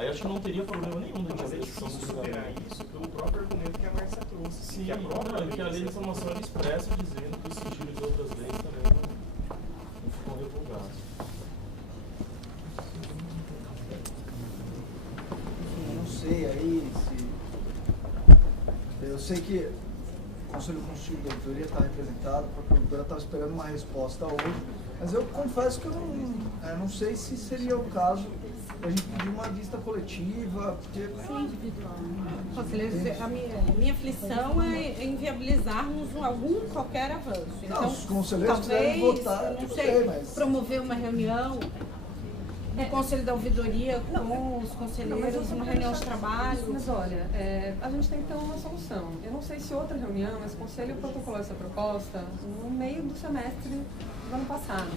Aí acho que não teria problema nenhum da gente Mas fazer é a difícil discussão superar isso pelo próprio argumento que a Márcia trouxe. Sim, que a própria não, que a lei de informação era expressa dizendo que os sigilos de outras leis também não ficam revogados. Eu não sei aí se... Eu sei que o Conselho Constitutivo da Auditoria está representado, a procuradora estava esperando uma resposta hoje, mas eu confesso que eu não sei se seria o caso da gente pedir uma vista coletiva, porque... Conselheiros, a minha aflição é inviabilizarmos qualquer avanço. Então, os conselheiros talvez, quiserem votar, eu não tudo sei, bem, mas... promover uma reunião no Conselho da Ouvidoria com os conselheiros, uma reunião de trabalho. Mas olha, a gente tem que ter uma solução. Eu não sei se outra reunião, esse conselho protocolou essa proposta no meio do semestre do ano passado.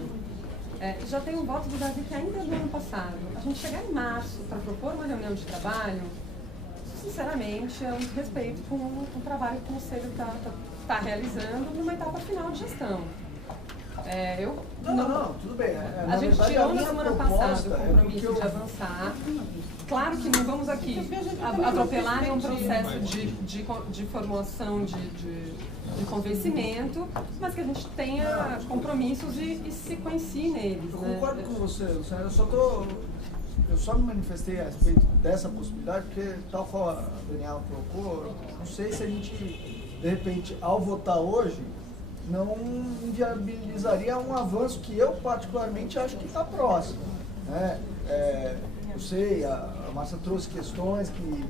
Já tem um voto do Davi que ainda é do ano passado. A gente chegar em março para propor uma reunião de trabalho, sinceramente, é um desrespeito com o trabalho que o conselho está realizando numa etapa final de gestão. Não, tudo bem. A gente tirou na semana passada o compromisso de eu... avançar. Claro que não vamos aqui atropelar um processo de formação de convencimento, mas que a gente tenha compromissos e sequencie neles. Eu concordo com você, Luciana. Eu só me manifestei a respeito dessa possibilidade, porque, tal qual a Daniela colocou, não sei se a gente, de repente, ao votar hoje, não inviabilizaria um avanço que eu, particularmente, acho que está próximo. Né? Eu sei, a Márcia trouxe questões que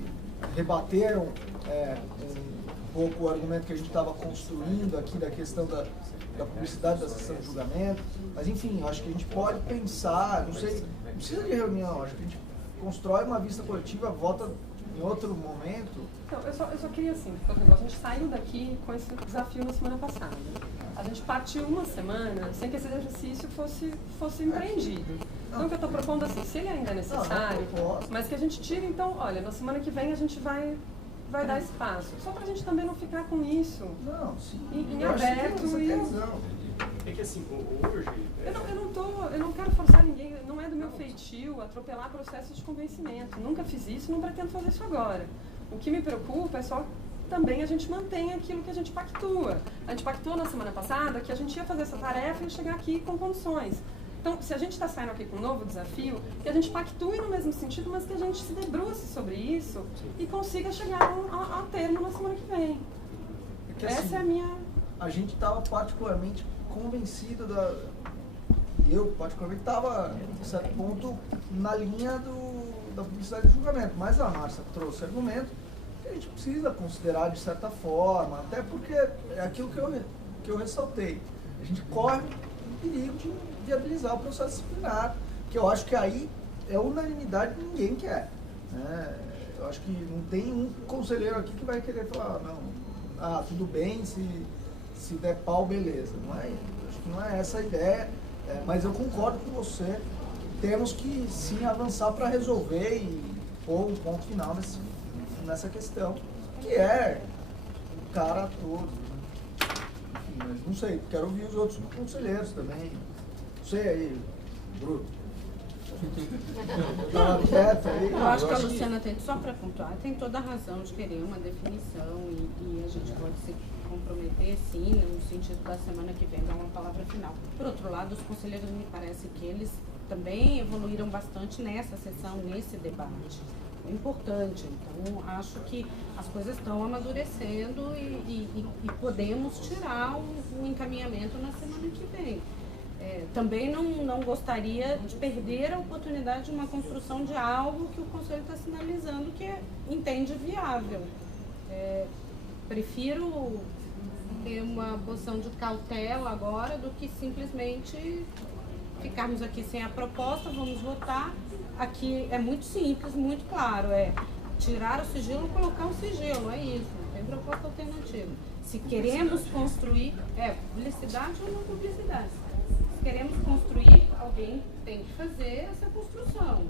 rebateram um pouco o argumento que a gente estava construindo aqui da questão da publicidade da sessão de julgamento, mas enfim, eu acho que a gente pode pensar, não sei, não precisa de reunião, acho que a gente constrói uma vista coletiva, vota em outro momento. Então, eu só queria assim, a gente saiu daqui com esse desafio na semana passada. A gente partiu uma semana sem que esse exercício fosse empreendido. Então, o que eu estou propondo assim, se ele ainda é necessário, mas que a gente tire, então, olha, na semana que vem a gente vai dar espaço. Só para a gente também não ficar com isso em aberto. É que assim, hoje... Eu não quero forçar ninguém, não é do meu feitio atropelar processos de convencimento. Nunca fiz isso, não pretendo fazer isso agora. O que me preocupa é só também a gente mantém aquilo que a gente pactua. A gente pactuou na semana passada que a gente ia fazer essa tarefa e chegar aqui com condições. Então, se a gente está saindo aqui com um novo desafio, que a gente pactue no mesmo sentido, mas que a gente se debruce sobre isso e consiga chegar a termo na semana que vem. Essa é a minha... A gente estava particularmente convencido eu particularmente estava, em certo ponto, na linha da publicidade de julgamento, mas a Márcia trouxe argumento que a gente precisa considerar de certa forma, até porque é aquilo que eu ressaltei. A gente corre o perigo de viabilizar o processo disciplinar, que eu acho que aí é unanimidade que ninguém quer. Né? Eu acho que não tem um conselheiro aqui que vai querer falar, não, tudo bem, se der pau, beleza. Não é, acho que não é essa a ideia, mas eu concordo com você, temos que sim avançar para resolver e pôr um ponto final nessa questão, que é o cara todo. Enfim, mas não sei, quero ouvir os outros conselheiros também. Não sei aí, Bruno. Eu acho que a Luciana tem, só para pontuar, tem toda a razão de querer uma definição e a gente pode se comprometer, sim, no sentido da semana que vem dar uma palavra final. Por outro lado, os conselheiros, me parece que eles também evoluíram bastante nessa sessão, nesse debate. É importante, então acho que as coisas estão amadurecendo e podemos tirar um encaminhamento na semana que vem. Também não gostaria de perder a oportunidade de uma construção de algo que o Conselho está sinalizando que entende viável. Prefiro ter uma posição de cautela agora do que simplesmente ficarmos aqui sem a proposta, vamos votar. Aqui é muito simples, muito claro, tirar o sigilo e colocar um sigilo, é isso, não tem proposta alternativa. Se queremos construir, publicidade ou não publicidade. Se queremos construir, alguém tem que fazer essa construção.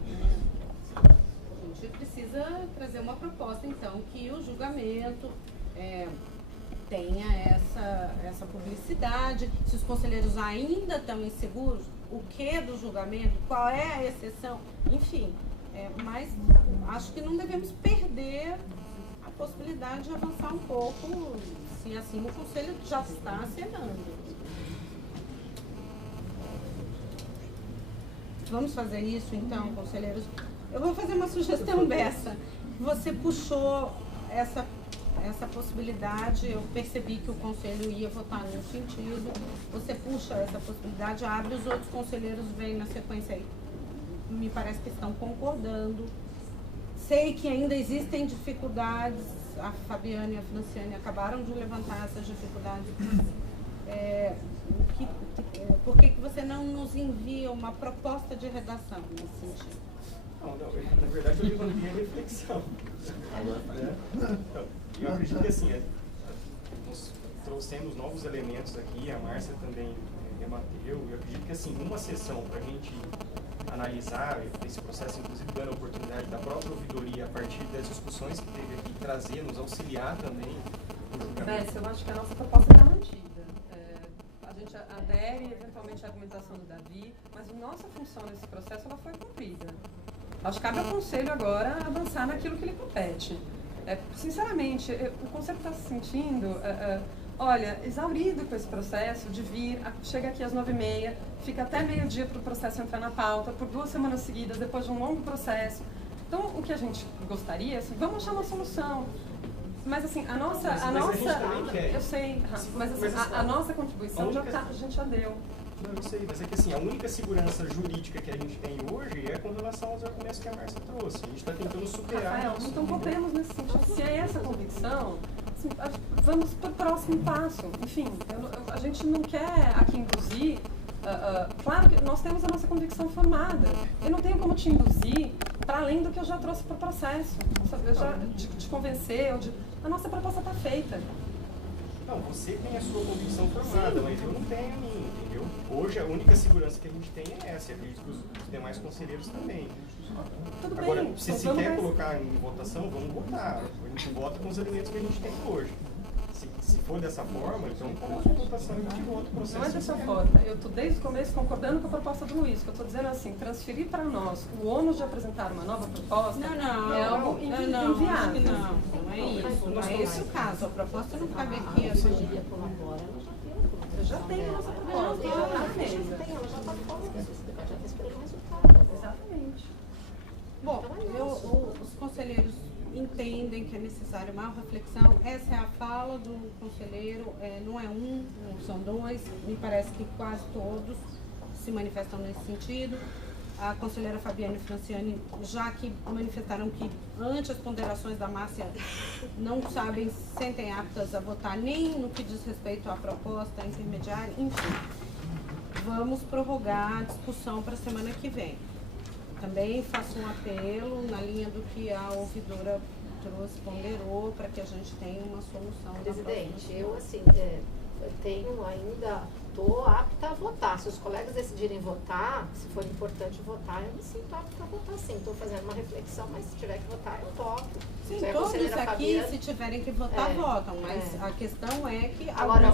A gente precisa trazer uma proposta, então, que o julgamento tenha essa publicidade. Se os conselheiros ainda estão inseguros, o que do julgamento, qual é a exceção, enfim. Mas acho que não devemos perder a possibilidade de avançar um pouco, se assim o Conselho já está acenando. Vamos fazer isso então, conselheiros? Eu vou fazer uma sugestão dessa. Você puxou essa possibilidade, eu percebi que o Conselho ia votar nesse sentido. Você puxa essa possibilidade, abre, os outros conselheiros vêm na sequência aí. Me parece que estão concordando. Sei que ainda existem dificuldades, a Fabiana e a Franciane acabaram de levantar essas dificuldades. Por que você não nos envia uma proposta de redação nesse sentido? Não, na verdade eu levantei a reflexão. Eu acredito que assim, nós trouxemos novos elementos aqui, a Márcia também rebateu, eu acredito que assim, uma sessão para a gente analisar esse processo, inclusive dando a oportunidade da própria ouvidoria, a partir das discussões que teve aqui, trazer, nos auxiliar também no julgamento. Eu acho que a nossa proposta está mantida. A gente adere eventualmente à argumentação do Davi, mas a nossa função nesse processo ela foi cumprida. Acho que cabe ao Conselho agora avançar naquilo que lhe compete. Sinceramente, o Conselho está se sentindo, olha, exaurido com esse processo de vir, chega aqui às 9h30, fica até meio-dia para o processo entrar na pauta, por 2 semanas seguidas, depois de um longo processo. Então, o que a gente gostaria, assim, vamos achar uma solução. Mas assim, a nossa, eu sei, mas assim, a nossa contribuição a gente já deu. Não, eu sei, mas é que assim, a única segurança jurídica que a gente tem hoje é com relação aos argumentos que a Márcia trouxe. A gente está tentando superar Rafael, isso. Então podemos nesse sentido. Se é essa a convicção, assim, vamos para o próximo passo. Enfim, a gente não quer aqui induzir. Claro que nós temos a nossa convicção formada. Eu não tenho como te induzir para além do que eu já trouxe para o processo. Eu já te convencer, a nossa proposta está feita. Não, você tem a sua convicção formada, mas eu não tenho a minha, entendeu? Hoje a única segurança que a gente tem é essa, eu acredito que os demais conselheiros também. Tudo Agora, bem, se então quer colocar em votação, vamos votar. A gente vota com os elementos que a gente tem hoje. Se for dessa forma, então coloca em votação e a gente vota o processo. Não é dessa forma. Eu estou desde o começo concordando com a proposta do Luiz, que eu estou dizendo assim, transferir para nós o ônus de apresentar uma nova proposta é algo inviável. Não é isso. Não é esse o caso. A proposta não cabe aqui. Eu já tenho a nossa proposta, já está na mesa. Exatamente. Bom, os conselheiros entendem que é necessária maior reflexão. Essa é a fala do conselheiro, não é um, não são dois, me parece que quase todos se manifestam nesse sentido. A conselheira Fabiana e Franciane já que manifestaram que ante as ponderações da Márcia não sabem, sentem aptas a votar nem no que diz respeito à proposta intermediária, enfim. Vamos prorrogar a discussão para a semana que vem. Também faço um apelo na linha do que a ouvidora trouxe, ponderou, para que a gente tenha uma solução. Presidente, eu assim, eu tenho ainda, estou apta a votar. Se os colegas decidirem votar, se for importante votar, eu me sinto apta a votar sim. Estou fazendo uma reflexão, mas se tiver que votar, eu voto. Sim, todos aqui, Fabiana, se tiverem que votar, votam, mas a questão é que agora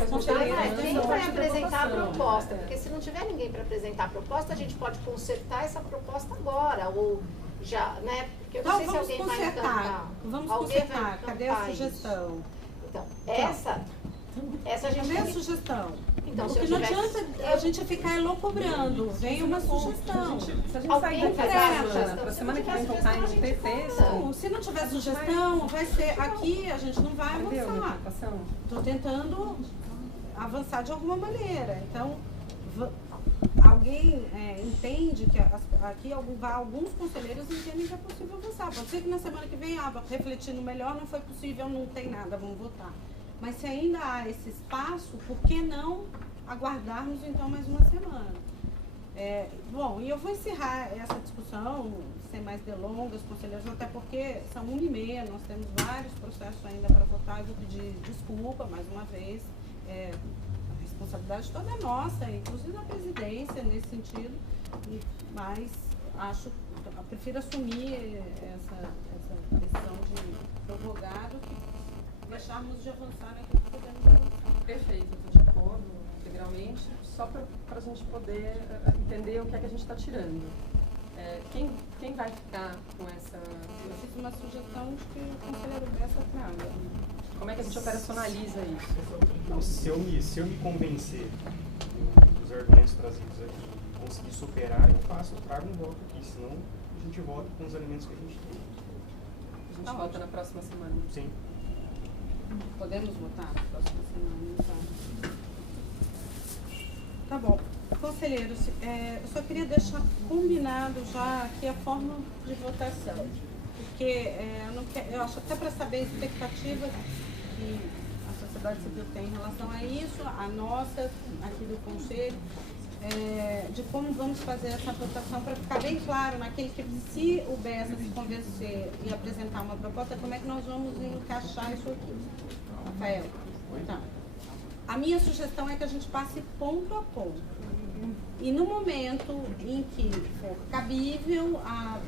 quem vai de apresentar a proposta, porque se não tiver ninguém para apresentar a proposta, a gente pode consertar essa proposta agora, ou já, né? Porque eu não sei se alguém vai encantar. Vamos consertar, cadê a sugestão? Então, essa a gente... Cadê a sugestão? Então, porque não adianta a gente ficar elocubrando, vem uma sugestão. Se a gente sair daqui para semana que vem voltar em ter texto... Não, se não tiver sugestão, vai ser aqui, a gente não vai avançar. Estou tentando avançar de alguma maneira. Então, alguém entende que aqui alguns conselheiros entendem que é possível avançar. Pode ser que na semana que vem, refletindo melhor, não foi possível, não tem nada, vamos votar. Mas se ainda há esse espaço, por que não aguardarmos então mais uma semana? Bom, e eu vou encerrar essa discussão, sem mais delongas, conselheiros, até porque são 1h30, nós temos vários processos ainda para votar. Eu vou pedir desculpa mais uma vez. A responsabilidade toda é nossa, inclusive da presidência nesse sentido, mas eu prefiro assumir essa decisão de prorrogar do que deixarmos de avançar naquilo que podemos avançar. Perfeito, estou de acordo, integralmente, só para a gente poder entender o que é que a gente está tirando. Quem Quem vai ficar com essa... Eu fiz uma sugestão de que o conselheiro Bessa traga. Como é que a gente operacionaliza isso? Então, se eu me convencer dos argumentos trazidos aqui e conseguir superar, eu trago um voto aqui, senão a gente vota com os elementos que a gente tem. A gente volta na próxima semana. Sim. Podemos votar na próxima semana, então. Tá bom. Conselheiros, eu só queria deixar combinado já aqui a forma de votação. Porque eu acho até para saber a expectativa que a sociedade civil tem em relação a isso, a nossa, aqui do Conselho, de como vamos fazer essa votação para ficar bem claro naquele que, se o Bessa se convencer e apresentar uma proposta, como é que nós vamos encaixar isso aqui. Rafael, então, a minha sugestão é que a gente passe ponto a ponto. E no momento em que for cabível a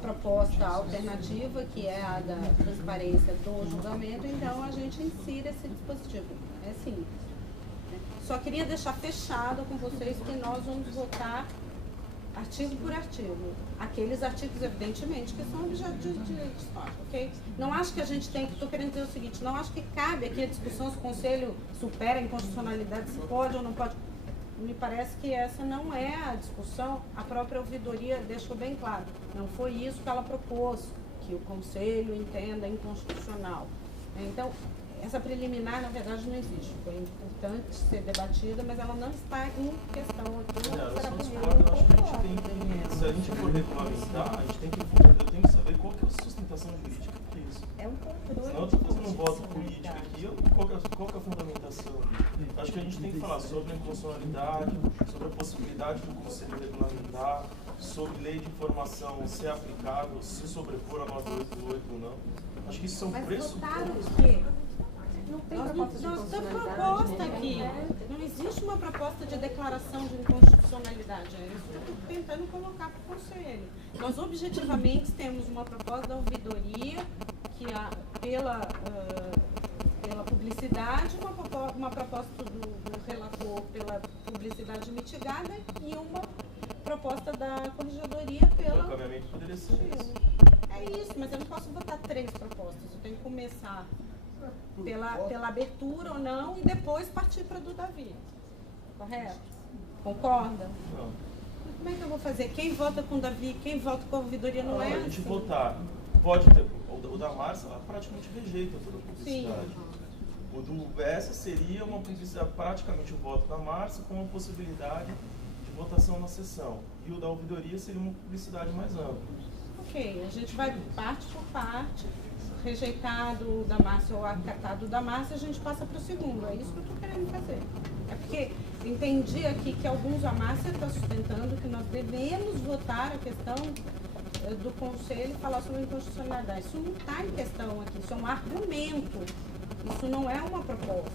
proposta alternativa, que é a da transparência do julgamento, então a gente insira esse dispositivo. É simples. Só queria deixar fechado com vocês que nós vamos votar artigo por artigo. Aqueles artigos, evidentemente, que são objeto de discórdia, ok? Não acho que a gente tem que... Estou querendo dizer o seguinte, não acho que cabe aqui a discussão se o Conselho supera a inconstitucionalidade, se pode ou não pode. Me parece que essa não é a discussão. A própria ouvidoria deixou bem claro. Não foi isso que ela propôs, que o Conselho entenda inconstitucional. Então, essa preliminar, na verdade, não existe. Foi importante ser debatida, mas ela não está em questão aqui. Eu só discordo, eu acho que a gente tem que, se a gente for regulamentar, eu tenho que saber qual que é a sustentação jurídica que é isso. É um controle. Senão eu estou fazendo um voto político aqui, qual que é a fundamentação? Acho que a gente tem que falar sobre a inconstitucionalidade, sobre a possibilidade do Conselho regulamentar, sobre lei de informação ser aplicável, se sobrepor a 988 ou não. Acho que isso são Mas preços. votaram o quê? Não tem Nós proposta de temos inconstitucionalidade, proposta né? aqui. Não existe uma proposta de declaração de inconstitucionalidade. É isso que eu estou tentando colocar para o Conselho. Nós objetivamente temos uma proposta da ouvidoria que pela publicidade, uma proposta do relator pela publicidade mitigada e uma proposta da corregedoria pela... O caminhamento poderia ser esse. É isso, mas eu não posso votar 3 propostas. Eu tenho que começar pela abertura ou não e depois partir para a do Davi. Correto? Concorda? Não. Como é que eu vou fazer? Quem vota com o Davi, quem vota com a ouvidoria não é A gente assim. votar, pode ter, o da Márcia, ela praticamente rejeita toda a publicidade. Sim. O do Bessa seria uma publicidade, praticamente o voto da Márcia com uma possibilidade de votação na sessão. E o da ouvidoria seria uma publicidade mais ampla. Ok, a gente vai parte por parte, rejeitado da Márcia ou acatado da Márcia, a gente passa para o segundo. É isso que eu estou querendo fazer. É porque entendi aqui que alguns, a Márcia está sustentando que nós devemos votar a questão do Conselho e falar sobre a inconstitucionalidade. Isso não está em questão aqui, isso é um argumento. Isso não é uma proposta,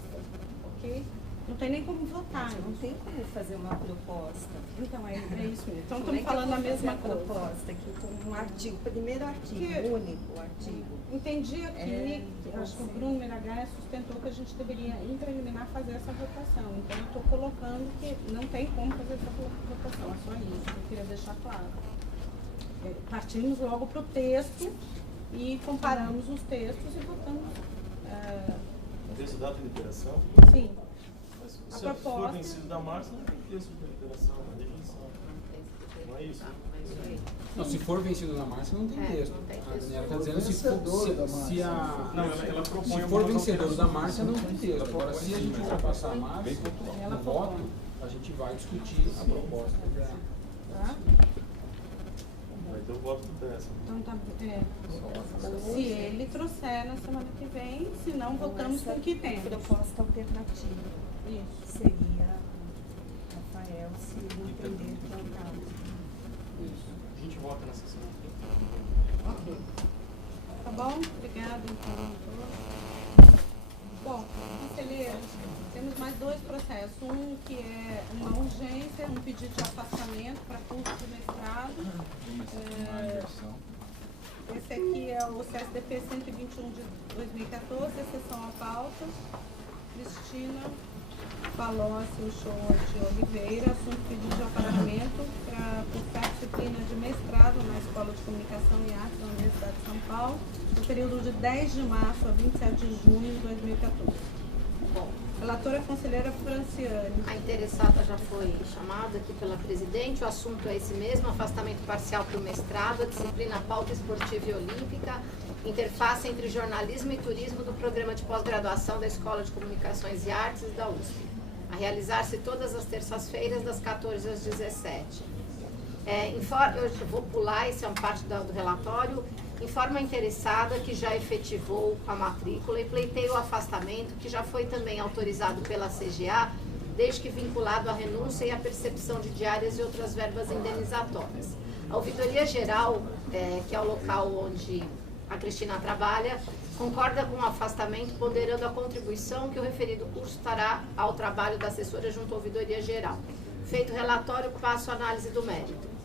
ok? Não tem nem como votar. Não tem como fazer uma proposta. Então, é isso mesmo. Então, Como é estamos que eu falando a vou mesma fazer coisa. proposta aqui com um artigo, primeiro artigo, Que- único artigo. Entendi aqui, eu acho que o Bruno Miragaia sustentou que a gente deveria, em preliminar, fazer essa votação. Então, eu estou colocando que não tem como fazer essa votação, é só isso que eu queria deixar claro. Partimos logo para o texto e comparamos os textos e votamos. Texto da deliberação, Sim, mas se A for proposta- vencido da Márcia, não tem texto de deliberação, é rejeição. Não é isso? Não, se for vencido na Márcia, não tem texto. não tem A texto. Daniela está dizendo Vencedor da se a... Não, ela propõe Se algumas for vencedor da alterações. Márcia, não tem texto. Agora, se a gente ultrapassar a Márcia, Ela no voto, propõe. a gente vai discutir a proposta da... tá? Vai ter o voto do Bessa. Então tá, se ele trouxer na semana que vem, se não, votamos com o que tem. Proposta alternativa Isso. seria Rafael, se ele entender que é o caso. A gente vota na sessão. Ok. Tá bom? Obrigada, então. Bom, conselheiro, temos mais 2 processos. Um que é uma urgência, um pedido de afastamento para curso de mestrado. Esse aqui é o CSDP 121 de 2014, exceção à pauta. Cristina Palocci Uchoa de Oliveira, assunto pedido de apartamento por disciplina de mestrado na Escola de Comunicação e Artes da Universidade de São Paulo, no período de 10 de março a 27 de junho de 2014. Bom, Relatora conselheira Franciane. a interessada já foi chamada aqui pela presidente. O assunto é esse mesmo: afastamento parcial para o mestrado, a disciplina pauta esportiva e olímpica, interface entre jornalismo e turismo do programa de pós-graduação da Escola de Comunicações e Artes da USP, a realizar-se todas as terças-feiras, das 14 às 17. Eu vou pular, isso é uma parte do relatório. Informa a interessada que já efetivou a matrícula e pleiteia o afastamento, que já foi também autorizado pela CGA, desde que vinculado à renúncia e à percepção de diárias e outras verbas indenizatórias. A Ouvidoria Geral, que é o local onde a Cristina trabalha, concorda com o afastamento, ponderando a contribuição que o referido curso trará ao trabalho da assessora junto à Ouvidoria Geral. Feito o relatório, passo a análise do mérito.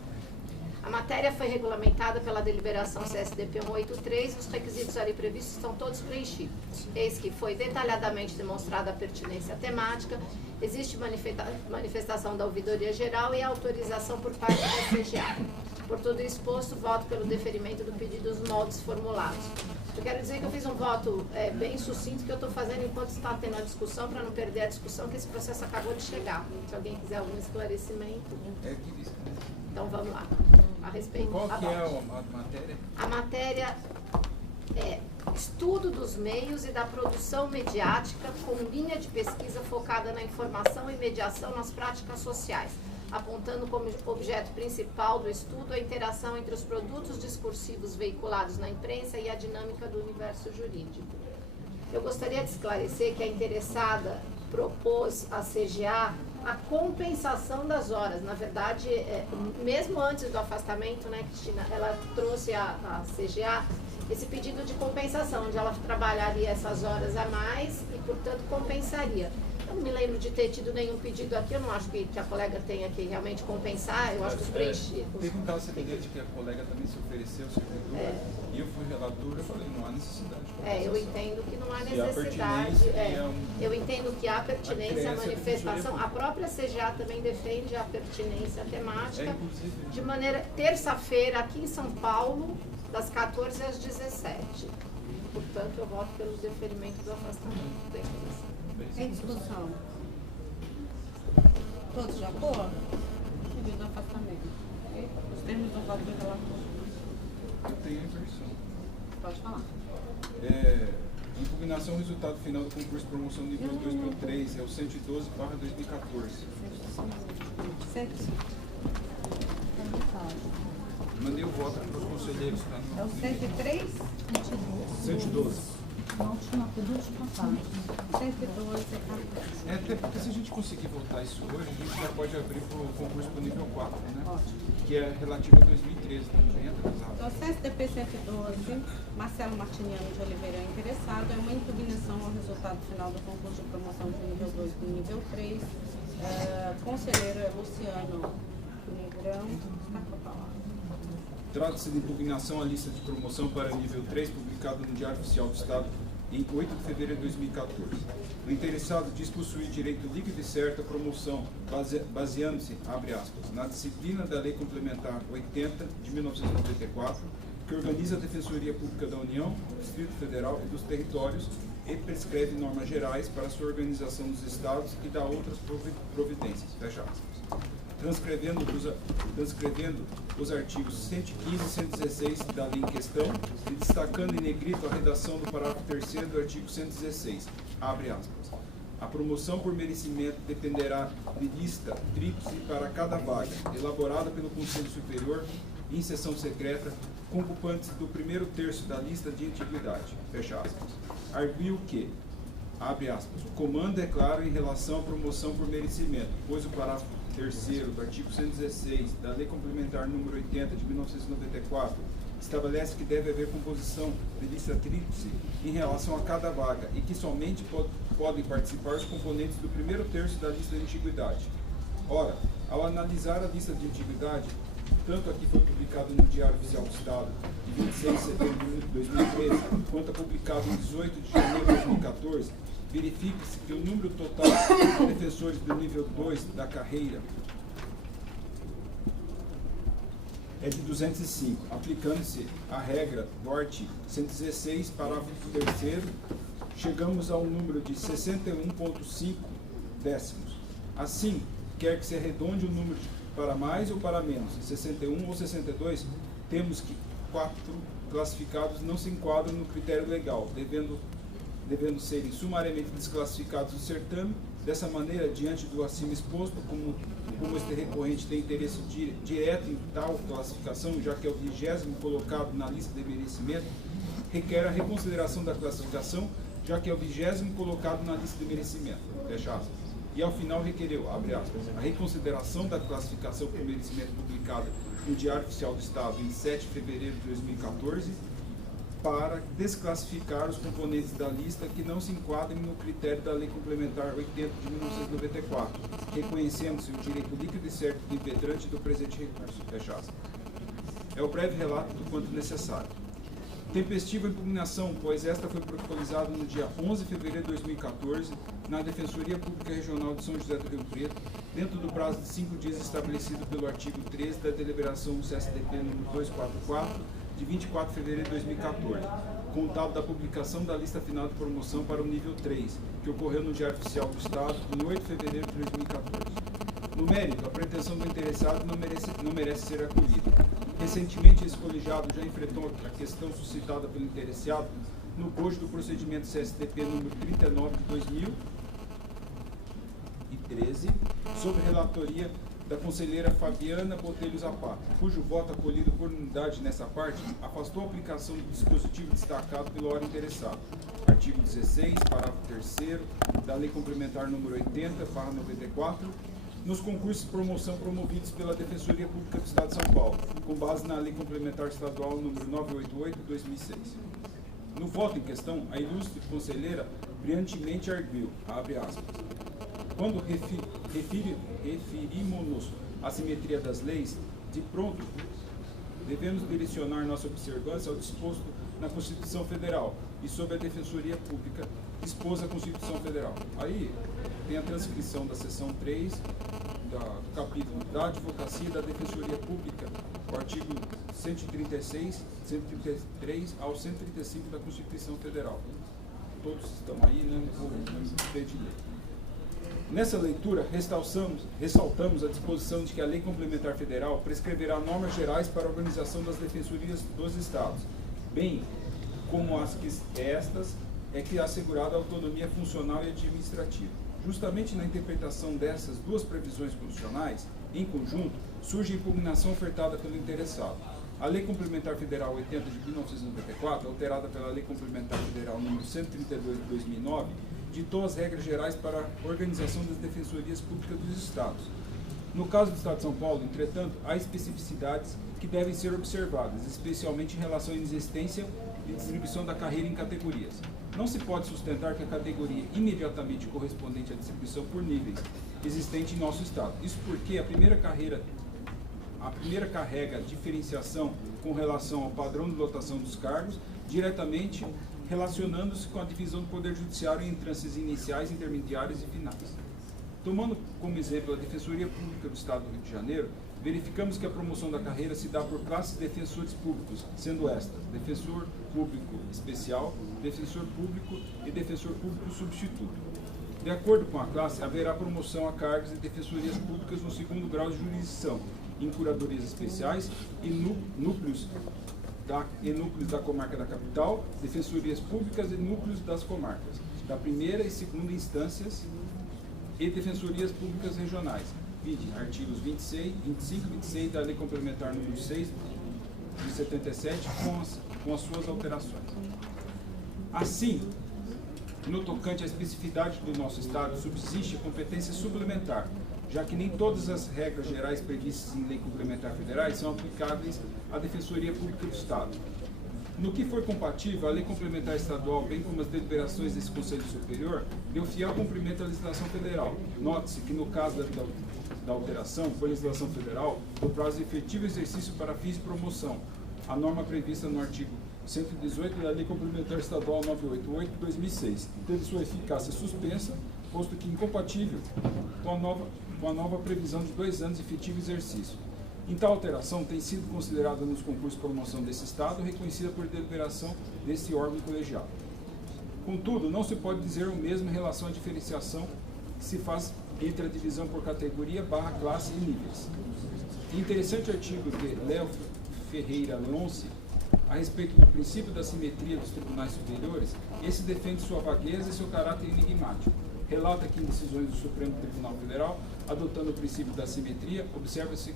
A matéria foi regulamentada pela deliberação CSDP 183 e os requisitos ali previstos estão todos preenchidos. Eis que foi detalhadamente demonstrada a pertinência temática, existe manifestação da Ouvidoria Geral e autorização por parte da CGA. Por tudo exposto, voto pelo deferimento do pedido dos moldes formulados. Eu quero dizer que eu fiz um voto bem sucinto, que eu estou fazendo enquanto está tendo a discussão, para não perder a discussão, que esse processo acabou de chegar. Se alguém quiser algum esclarecimento. Então vamos lá. A respeito. Qual que é a matéria? A matéria é estudo dos meios e da produção mediática com linha de pesquisa focada na informação e mediação nas práticas sociais, apontando como objeto principal do estudo a interação entre os produtos discursivos veiculados na imprensa e a dinâmica do universo jurídico. Eu gostaria de esclarecer que a interessada propôs à CGA a compensação das horas. Na verdade, mesmo antes do afastamento, né, Cristina, ela trouxe à CGA esse pedido de compensação, onde ela trabalharia essas horas a mais e, portanto, compensaria. Eu não me lembro de ter tido nenhum pedido aqui, eu não acho que a colega tenha que realmente compensar, eu acho que os preenchidos. Teve um caso semelhante que a colega também se ofereceu, servidora, e eu fui relator, eu falei, não há necessidade de compensação. Eu entendo que não há necessidade. Eu entendo que há pertinência à manifestação. A própria CGA também defende a pertinência temática, de maneira terça-feira, aqui em São Paulo, das 14 às 17. Portanto, eu voto pelo deferimento do afastamento da interesse. Em discussão. Todos de acordo? Pedido de afastamento. Okay? Os termos do voto do relator. Eu tenho a inversão. Pode falar. Impugnação resultado final do concurso de promoção nível 2003 é o 112/2014. 105. Mandei o voto para os conselheiros. Tá? É o 103? 112. Na última pedido de passagem. 112, Até porque se a gente conseguir votar isso hoje, a gente já pode abrir para o concurso para o nível 4, né? Ótimo. Que é relativo a 2013, bem atrasado. Então, CSDP 112, Marcelo Martiniano de Oliveira é interessado, é uma impugnação ao resultado final do concurso de promoção de nível 2 para o nível 3. Conselheiro é Luciano Negrão. Está com a palavra. Trata-se de impugnação à lista de promoção para nível 3, publicada no Diário Oficial do Estado em 8 de fevereiro de 2014. O interessado diz possuir direito líquido e certo à promoção, baseando-se, abre aspas, na disciplina da Lei Complementar 80 de 1994, que organiza a Defensoria Pública da União, do Distrito Federal e dos territórios e prescreve normas gerais para a sua organização nos estados e dá outras providências, fecha aspas. Transcrevendo os artigos 115 e 116 da lei em questão e destacando em negrito a redação do parágrafo 3º do artigo 116, abre aspas. A promoção por merecimento dependerá de lista tríplice para cada vaga, elaborada pelo Conselho Superior em sessão secreta, com ocupantes do primeiro terço da lista de antiguidade, fecha aspas. Arguiu que, abre aspas, o comando é claro em relação à promoção por merecimento, pois o parágrafo 3º do artigo 116 da Lei Complementar número 80 de 1994 estabelece que deve haver composição de lista tríplice em relação a cada vaga e que somente podem participar os componentes do primeiro terço da lista de antiguidade. Ora, ao analisar a lista de antiguidade, tanto a que foi publicado no Diário Oficial do Estado em 26 de setembro de 2013, quanto a publicado em 18 de janeiro de 2014, verifica-se que o número total de defensores do nível 2 da carreira é de 205, aplicando-se a regra do artigo 116, parágrafo 3º, chegamos ao número de 61,5 décimos. Assim, quer que se arredonde o número para mais ou para menos, 61 ou 62, temos que 4 classificados não se enquadram no critério legal, devendo serem sumariamente desclassificados do certame. Dessa maneira, diante do acima exposto, como este recorrente tem interesse direto em tal classificação, já que é o 20º colocado na lista de merecimento, requer a reconsideração da classificação, já que é o 20º colocado na lista de merecimento. Fecha aspas. E ao final requereu, abre aspas, a reconsideração da classificação por merecimento publicada no Diário Oficial do Estado em 7 de fevereiro de 2014, para desclassificar os componentes da lista que não se enquadrem no critério da Lei Complementar 80 de 1994, reconhecendo-se o direito líquido e certo do impetrante do presente recurso. Fecha aspas. É o breve relato do quanto necessário. Tempestiva impugnação, pois esta foi protocolizada no dia 11 de fevereiro de 2014 na Defensoria Pública Regional de São José do Rio Preto, dentro do prazo de 5 dias estabelecido pelo artigo 13 da deliberação do CSDP número 244, de 24 de fevereiro de 2014, contado da publicação da lista final de promoção para o nível 3, que ocorreu no Diário Oficial do Estado em 8 de fevereiro de 2014. No mérito, a pretensão do interessado não merece ser acolhida. Recentemente, esse colegiado já enfrentou a questão suscitada pelo interessado no bojo do procedimento CSDP número 39 de 2013, sob relatoria da conselheira Fabiana Botelho Zapata, cujo voto acolhido por unanimidade nessa parte afastou a aplicação do dispositivo destacado pelo órgão interessado. Artigo 16, parágrafo 3º da Lei Complementar número 80/94, nos concursos de promoção promovidos pela Defensoria Pública do Estado de São Paulo, com base na Lei Complementar Estadual número 988 de 2006. No voto em questão, a ilustre conselheira brilhantemente arguiu, abre aspas, quando referimos-nos à simetria das leis, de pronto devemos direcionar nossa observância ao disposto na Constituição Federal e sob a Defensoria Pública expôs a Constituição Federal. Aí tem a transcrição da seção 3 do capítulo da Advocacia e da Defensoria Pública, o artigo 136, 133 ao 135 da Constituição Federal. Todos estão aí, né? Nessa leitura, ressaltamos a disposição de que a Lei Complementar Federal prescreverá normas gerais para a organização das defensorias dos Estados, bem como as que estas é que é assegurada a autonomia funcional e administrativa. Justamente na interpretação dessas duas previsões constitucionais, em conjunto, surge a impugnação ofertada pelo interessado. A Lei Complementar Federal 80 de 1994, alterada pela Lei Complementar Federal número 132 de 2009, ditou as regras gerais para a organização das defensorias públicas dos Estados. No caso do Estado de São Paulo, entretanto, há especificidades que devem ser observadas, especialmente em relação à existência e distribuição da carreira em categorias. Não se pode sustentar que a categoria imediatamente correspondente à distribuição por níveis existente em nosso Estado. Isso porque a primeira carrega a diferenciação com relação ao padrão de lotação dos cargos, diretamente relacionando-se com a divisão do Poder Judiciário em instâncias iniciais, intermediárias e finais. Tomando como exemplo a Defensoria Pública do Estado do Rio de Janeiro, verificamos que a promoção da carreira se dá por classes de defensores públicos, sendo estas defensor público especial, defensor público e defensor público substituto. De acordo com a classe, haverá promoção a cargos de defensorias públicas no segundo grau de jurisdição, em curadorias especiais e núcleos da comarca da capital, defensorias públicas e núcleos das comarcas, da primeira e segunda instâncias e defensorias públicas regionais. Vide artigos 25 e 26 da Lei Complementar número 6 de 77 com as suas alterações. Assim, no tocante à especificidade do nosso Estado, subsiste a competência suplementar, já que nem todas as regras gerais previstas em lei complementar federais são aplicáveis à Defensoria Pública do Estado. No que for compatível, a lei complementar estadual, bem como as deliberações desse Conselho Superior, deu fiel cumprimento à legislação federal. Note-se que no caso da alteração por legislação federal, do prazo de efetivo exercício para fins de promoção, a norma prevista no artigo 118 e da Lei Complementar Estadual 988 de 2006, tendo sua eficácia suspensa, posto que incompatível com a nova previsão de 2 anos de efetivo exercício. Em tal alteração, tem sido considerada nos concursos de promoção desse Estado, reconhecida por deliberação desse órgão colegiado. Contudo, não se pode dizer o mesmo em relação à diferenciação que se faz entre a divisão por categoria, classe e níveis. Interessante artigo de Léo Ferreira Leonce, a respeito do princípio da simetria dos tribunais superiores, esse defende sua vagueza e seu caráter enigmático. Relata que em decisões do Supremo Tribunal Federal, adotando o princípio da simetria, observa-se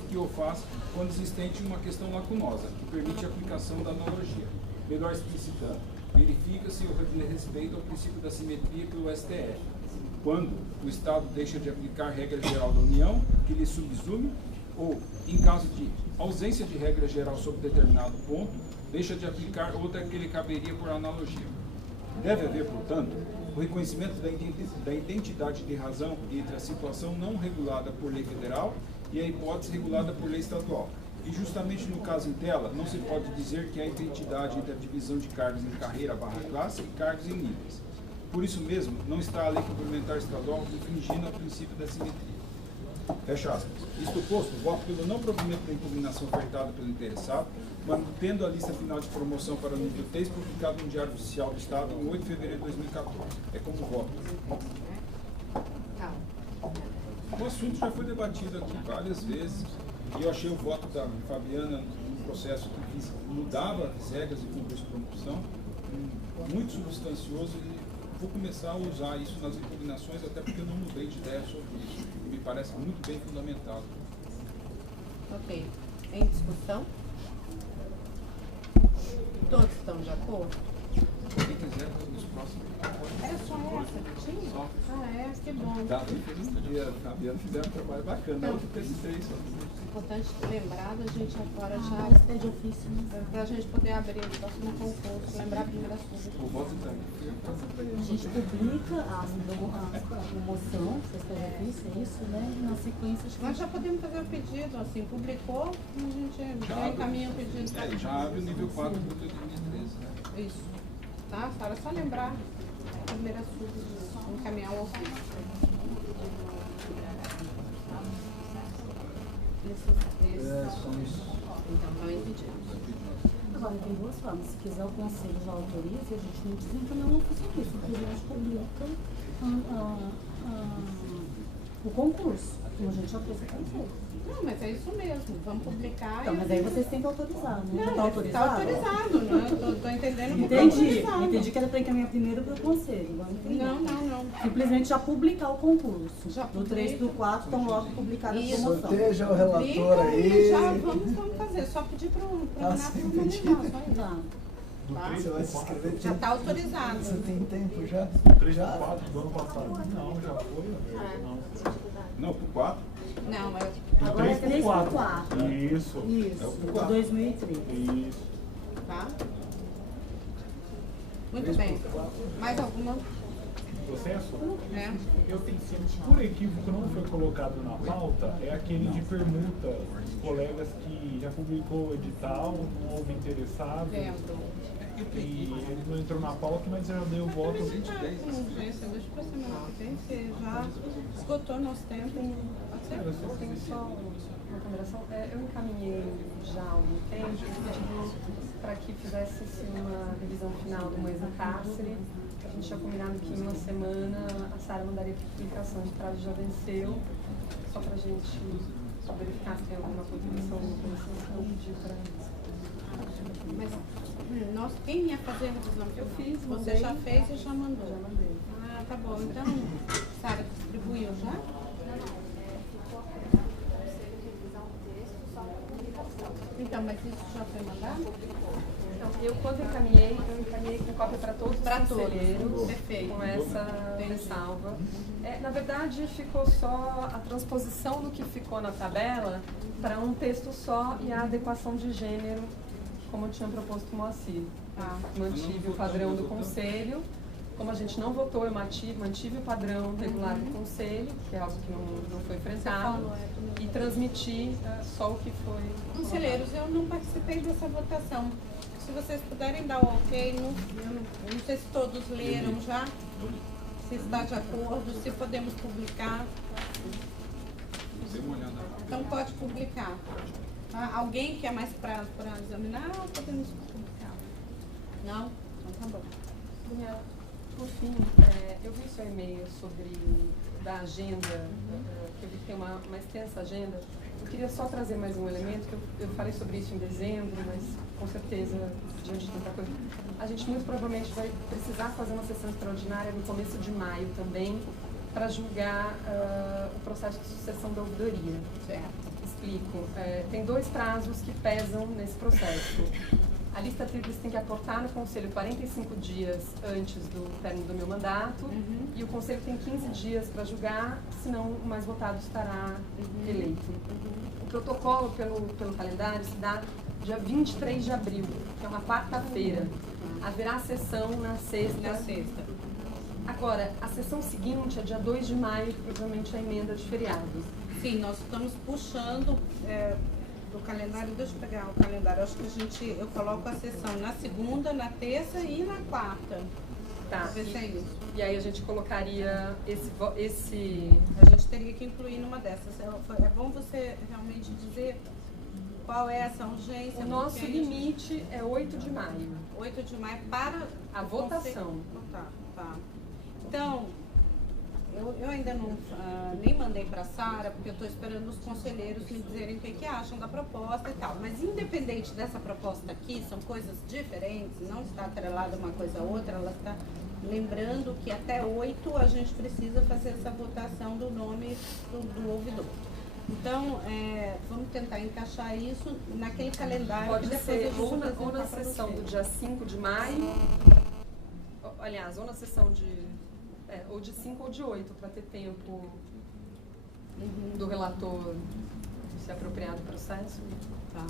que o faz quando existente uma questão lacunosa, que permite a aplicação da analogia. Melhor explicitando, verifica-se o respeito ao princípio da simetria pelo STF, quando o Estado deixa de aplicar regra geral da União, que lhe subsume, ou, em caso de ausência de regra geral sobre determinado ponto, deixa de aplicar outra que lhe caberia por analogia. Deve haver, portanto, o reconhecimento da identidade de razão entre a situação não regulada por lei federal e a hipótese regulada por lei estadual. E justamente no caso em tela, não se pode dizer que há identidade entre a divisão de cargos em carreira /classe e cargos em níveis. Por isso mesmo, não está a lei complementar estadual infringindo ao princípio da simetria. Fecha aspas. Isto posto, voto pelo não provimento da impugnação ofertada pelo interessado, mantendo a lista final de promoção para o nível 3 publicado no Diário Oficial do Estado em 8 de fevereiro de 2014. É como voto. O assunto já foi debatido aqui várias vezes e eu achei o voto da Fabiana no processo que mudava as regras de concurso de promoção muito substancioso e vou começar a usar isso nas impugnações, até porque eu não mudei de ideia sobre isso. Me parece muito bem fundamentado. Ok. Em discussão? Todos estão de acordo? Quem quiser, nos próximos. Era só essa que tinha? Só. Ah, é? Que bom. Davi fez um dia, a Fabiana fizeram um trabalho bacana, na outra teve 3 só. Importante lembrar da gente agora já É de ofício, né? para a gente poder abrir o próximo concurso, lembrar a primeira coisa. O voto também. A gente publica a promoção, vocês de ofício, é isso, né? Na sequência, acho que Nós já podemos fazer o pedido, assim, publicou, a gente já encaminha o pedido. Já abre o nível 4 do 2013, né? Isso. Tá? Só só lembrar a primeira sub, encaminhar o ofício. Então, estão impedidos. agora tem 2 formas. Se quiser o conselho já autoriza, a gente não precisa encaminhar um ofício aqui, porque a gente publica o concurso, como a gente já fez o conselho. Não, mas é isso mesmo, vamos publicar. Então, mas aí vocês têm que autorizar, né? Não, Tá autorizado? Tá autorizado, né? Tô entendendo que tá Entendi. autorizado. Entendi que era para encaminhar primeiro para o conselho. Agora entendi. Não. Simplesmente já publicar o concurso. Já do 3 e do 4 estão logo publicadas a Isso. promoção. Proteja o relator Publica aí. e já vamos fazer. Só pedir pro Renato sim, formalizar, entendi. só isso. Tá. Tá? Você vai se inscrever? Já tá autorizado. Você tem tempo já? 3 ou 4 do ano passado. Não, já foi. Não. Não, pro 4? Não, é Agora é 3 por 4. Isso. Isso, de 2003. Isso. tá? Muito bem. Mais alguma? Processo? É. Eu tenho por equívoco não foi colocado na pauta, é aquele de permuta. Os colegas que já publicou o edital, não houve interessado. Vendo. E ele não entrou na pauta, mas já deu voto. Deixa pra semana que vem, porque já esgotou nosso tempo. Pode ser? Eu tenho só uma ponderação. Eu encaminhei já há algum tempo para que fizesse uma revisão final do Moisés Cáceres. A gente tinha combinado que em uma semana a Sara mandaria a publicação, de prazo já venceu, só para a gente verificar se tem alguma publicação, alguma coisa assim, senão pedir para... Mas quem ia fazer a revisão? Eu fiz, Você mandei. já fez e já mandou? Já mandei. Ah, tá bom. Então, Sara, distribuiu já? Então, mas isso já foi mandado? Então, eu quando encaminhei com cópia para todos Pra os todos. conselheiros, Perfeito. com essa ressalva. Na verdade, ficou só a transposição do que ficou na tabela para um texto só e a adequação de gênero, como eu tinha proposto o Moacir. Tá. Mantive o padrão do conselho. Como a gente não votou, eu mantive o padrão regular do conselho, que é algo que não foi enfrentado, e transmiti só o que foi. Conselheiros, eu não participei dessa votação. se vocês puderem dar o ok, eu não sei se todos leram já, se está de acordo, se podemos publicar. Dê uma olhada. Então pode publicar. Tá? Alguém quer mais prazo para examinar ou podemos publicar? Não? Então tá bom. Daniela, por fim, eu vi seu e-mail sobre da agenda, que eu vi que tem uma extensa agenda. Eu queria só trazer mais um elemento, que eu falei sobre isso em dezembro, mas com certeza, diante de tanta coisa, a gente muito provavelmente vai precisar fazer uma sessão extraordinária no começo de maio também, para julgar o processo de sucessão da ouvidoria. Certo. Explico. Tem dois prazos que pesam nesse processo. A lista tríplice tem que aportar no Conselho 45 dias antes do término do meu mandato, e o Conselho tem 15 dias para julgar, senão o mais votado estará eleito. O protocolo pelo calendário se dá dia 23 de abril, que é uma quarta-feira. Haverá sessão na sexta. Agora, a sessão seguinte é dia 2 de maio, que provavelmente é a emenda de feriado. Sim, nós estamos puxando do calendário, deixa eu pegar o calendário, acho que eu coloco a sessão na segunda, na terça e na quarta. Tá. Ver se é isso. E aí a gente colocaria esse... A gente teria que incluir numa dessas. É bom você realmente dizer qual é essa urgência. O nosso limite é 8 de maio. 8 de maio para a votação. Tá. Então, eu ainda não nem mandei para a Sara, porque eu estou esperando os conselheiros me dizerem o que acham da proposta e tal. Mas independente dessa proposta aqui, são coisas diferentes, não está atrelada uma coisa a outra, ela está lembrando que até 8 a gente precisa fazer essa votação do nome do ouvidor. Então, vamos tentar encaixar isso naquele calendário. Pode que ser ou na sessão do dia 5 de maio, aliás, ou na sessão ou de 5 ou de 8, para ter tempo do relator se apropriar do processo. Tá.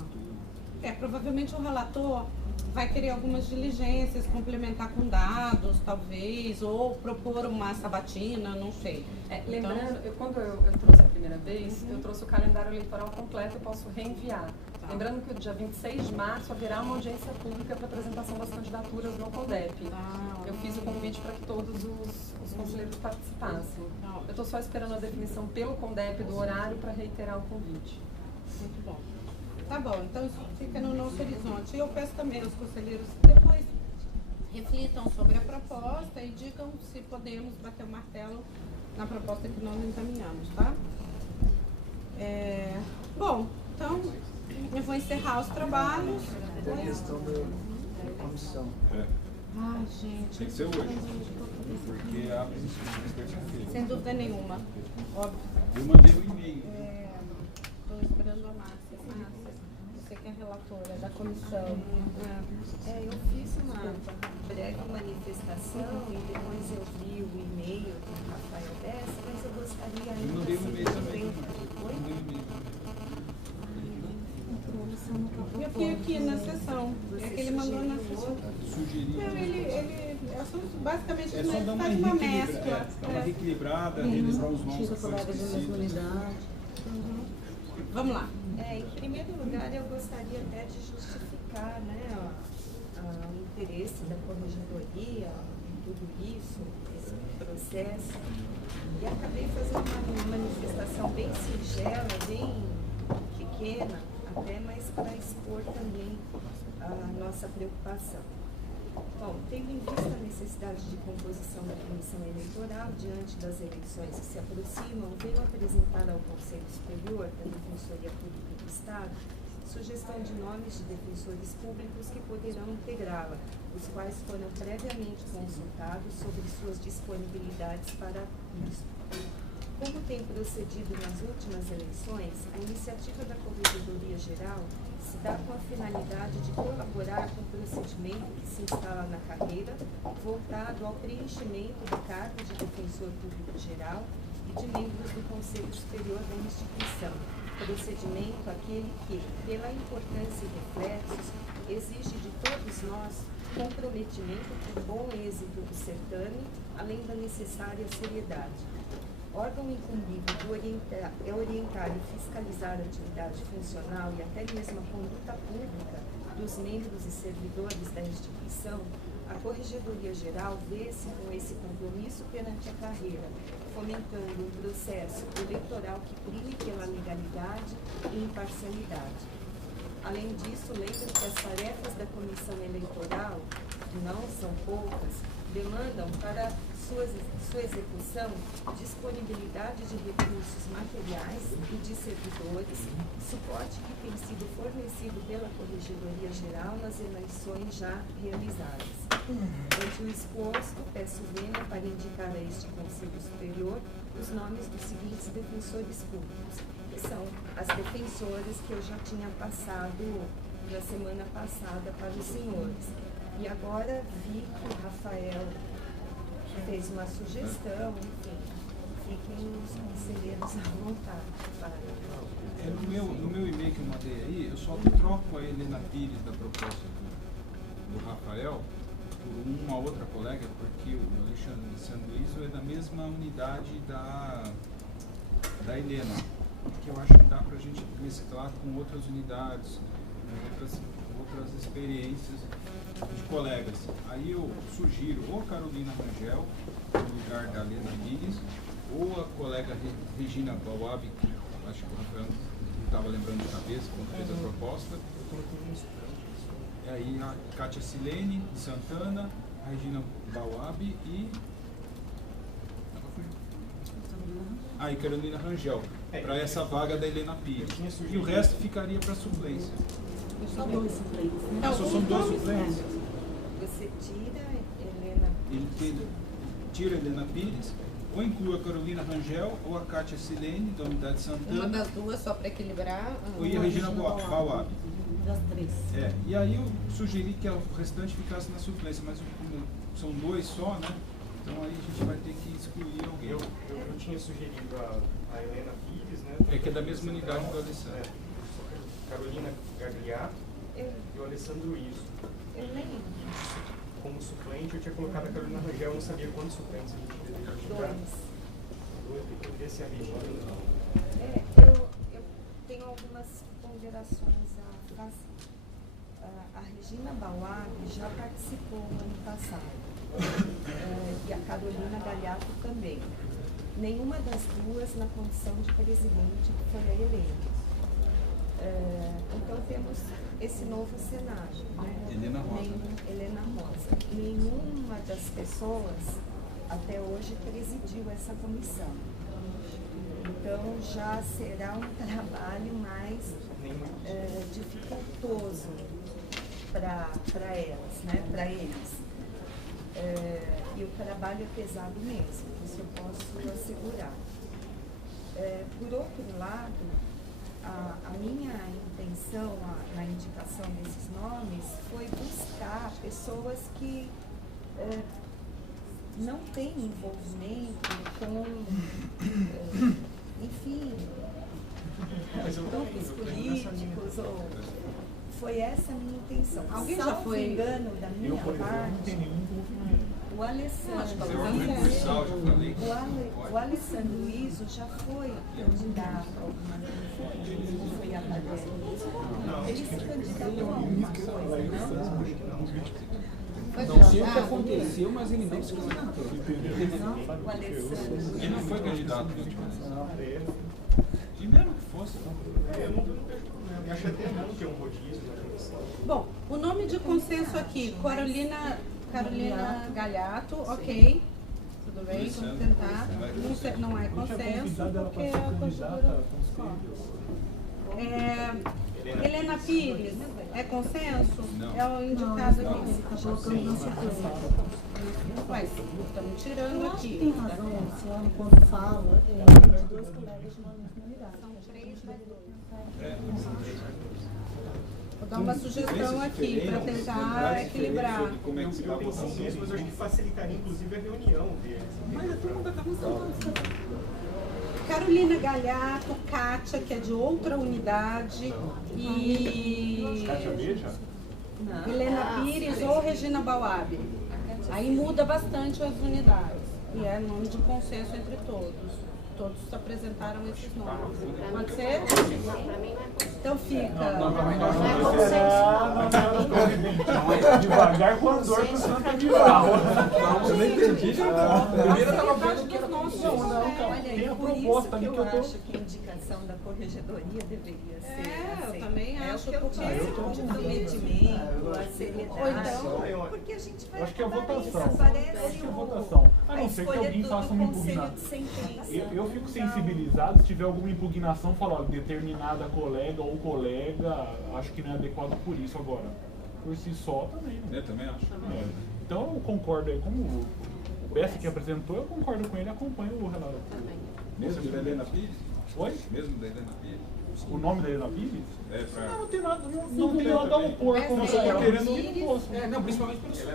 Provavelmente o relator vai querer algumas diligências, complementar com dados, talvez, ou propor uma sabatina, não sei. Lembrando, quando eu trouxe a primeira vez, eu trouxe o calendário eleitoral completo e posso reenviar. Tá. Lembrando que no dia 26 de março haverá uma audiência pública para apresentação das candidaturas no CONDEP. Eu fiz o convite para que todos os conselheiros participassem. Eu estou só esperando a definição pelo CONDEP do horário para reiterar o convite. Muito bom. Tá bom, então isso fica no nosso horizonte. E eu peço também aos conselheiros que depois reflitam sobre a proposta e digam se podemos bater o martelo na proposta que nós encaminhamos, tá? Bom, então eu vou encerrar os trabalhos. Tem a questão da comissão. Ai, gente. Tem que ser hoje, porque abre terça-feira. Sem dúvida nenhuma, óbvio. Eu mandei um e-mail. Estou esperando a Márcia. Você que é relatora da comissão. Eu fiz uma breve manifestação e depois eu vi o e-mail do Rafael Bessa, mas eu gostaria ainda... Eu mandei um e-mail também. Eu fui aqui na sessão. É que ele mandou na sessão. Sugeriu. Ele basicamente só dar uma mescla. Dar uma reequilibrada, revisar os nomes que foram esquecidos. Vamos lá. Em primeiro lugar, eu gostaria até de justificar, o interesse da corregedoria em tudo isso, esse processo. E acabei fazendo uma manifestação bem singela, bem pequena, até mais para expor também a nossa preocupação. Bom, tendo em vista a necessidade de composição da comissão eleitoral diante das eleições que se aproximam, venho apresentar ao Conselho Superior da Defensoria Pública do Estado sugestão de nomes de defensores públicos que poderão integrá-la, os quais foram previamente consultados sobre suas disponibilidades para isso. Como tem procedido nas últimas eleições, a iniciativa da Corregedoria Geral se dá com a finalidade de colaborar com o procedimento que se instala na carreira, voltado ao preenchimento do cargo de defensor público geral e de membros do Conselho Superior da instituição, procedimento aquele que, pela importância e reflexos, exige de todos nós comprometimento com o bom êxito do certame, além da necessária seriedade. Órgão incumbido de orientar e fiscalizar a atividade funcional e até mesmo a conduta pública dos membros e servidores da instituição, a Corregedoria Geral vê-se com esse compromisso perante a carreira, fomentando um processo eleitoral que prime pela legalidade e imparcialidade. Além disso, lembro que as tarefas da Comissão Eleitoral, que não são poucas, demandam para sua execução disponibilidade de recursos materiais e de servidores, suporte que tem sido fornecido pela Corregedoria Geral nas eleições já realizadas. Ante o exposto, peço vênia para indicar a este Conselho Superior os nomes dos seguintes defensores públicos, que são as defensoras que eu já tinha passado na semana passada para os senhores. E agora vi que o Rafael fez uma sugestão, enfim, fiquem os conselheiros à vontade. No meu e-mail que eu mandei aí, eu só troco a Helena Pires da proposta do Rafael por uma outra colega, porque o Alexandre Sanduízo é da mesma unidade da Helena, que eu acho que dá para a gente mesclar com outras unidades, outras experiências de colegas. Aí eu sugiro ou a Carolina Rangel, no lugar da Helena Pires, ou a colega Regina Bauab, que acho que o Rafael não estava lembrando de cabeça quando fez a proposta. Aí a Kátia Silene, de Santana, a Regina Bauab e Carolina Rangel, para essa vaga da Helena Pires. E o resto ficaria para suplência. Só 2 suplentes. Só são 2 suplentes. Você tira Helena Ele tira a Helena Pires, ou inclui a Carolina Rangel, ou a Kátia Silene, da Unidade Santana. Uma das duas só para equilibrar. Ou a Regina Bauab. Das 3. E aí eu sugeri que o restante ficasse na suplência, mas como são 2 só, né? Então aí a gente vai ter que excluir alguém. Eu tinha sugerido a Helena Pires, né? Que é da mesma unidade do Alessandro. Carolina Gagliato e o Alessandro Iso. Como suplente, eu tinha colocado a Carolina Rangel, eu não sabia quantos suplentes a gente deveria jogar. 2, porque eu queria ser a Regina. Eu tenho algumas ponderações a fazer. A Regina Bauab já participou no ano passado. E a Carolina Gagliato também. Nenhuma das duas na condição de presidente, que foi a Helena. Então temos esse novo cenário, né? Helena Rosa. Helena Rosa. Nenhuma das pessoas até hoje presidiu essa comissão. Então já será um trabalho mais dificultoso para elas, né? Para eles. E o trabalho é pesado mesmo, isso eu posso assegurar. Por outro lado, a minha intenção na indicação desses nomes foi buscar pessoas que não têm envolvimento com, enfim, grupos políticos ou... Foi essa a minha intenção. Alguém já foi engano da minha parte? Não tem nenhum envolvimento. O Alessandro Iso já foi candidato a alguma coisa, não foi acadêmico. Ele se candidatou a alguma coisa, Não sei o que aconteceu, mas ele não se candidatou. O Alessandro. Ele não foi candidato. E mesmo que fosse. Eu não vejo problema. Eu acho até bom ter um rodízio na comissão. Bom, o nome de consenso aqui, Carolina Gagliato, ok. Tudo bem, vamos tentar. Não é consenso, porque a conjuntura Helena Pires, é consenso? Não. É o indicado aqui. Está colocando na suplência. Mas estamos tirando Eu acho que aqui. tem razão, Luciano, quando fala de 2 colegas de uma mesma unidade. São 3 mais 2. Vou dar uma sugestão aqui para tentar equilibrar. Como é que se Eu pensei nisso, mas eu acho que facilitaria inclusive a reunião deles. Mas a turma da comissão Carolina Gagliato, Kátia, que é de outra unidade, e Helena Pires ou Regina Bauab. Aí muda bastante as unidades. E é nome de consenso entre todos. todos apresentaram esses nomes. Pode ser? Para mim não é consenso. Então fica. Não é consenso. Devagar com a dor pro santo de mal. Eu não entendi. Primeiro eu tava vendo que era nossos. Tem a Por isso proposta que ali que eu eu tô... acho que a indicação da corregedoria deveria ser. Eu aceita. também É o acho, que eu porque disse, o comprometimento, a seriedade. Porque a gente vai Eu acho que é acabar nisso. votação. Aparece Eu acho que é o- votação. A a não ser que escolha alguém do faça uma conselho impugnação. de sentença. Eu fico Então, sensibilizado se tiver alguma impugnação, falar, olha, determinada colega ou colega, acho que não é adequado por isso agora. Por si só também, né? Eu também acho. É. Então eu concordo aí, como o Bessa que apresentou, eu concordo com ele, acompanho o relator. Mesmo da Helena Pires? Oi? Mesmo da Helena Pires? O nome da Helena Pires? É, pra... Não tem nada, não tem nada a opor com Não, só tô querendo que não fosse. Não, principalmente pelo ser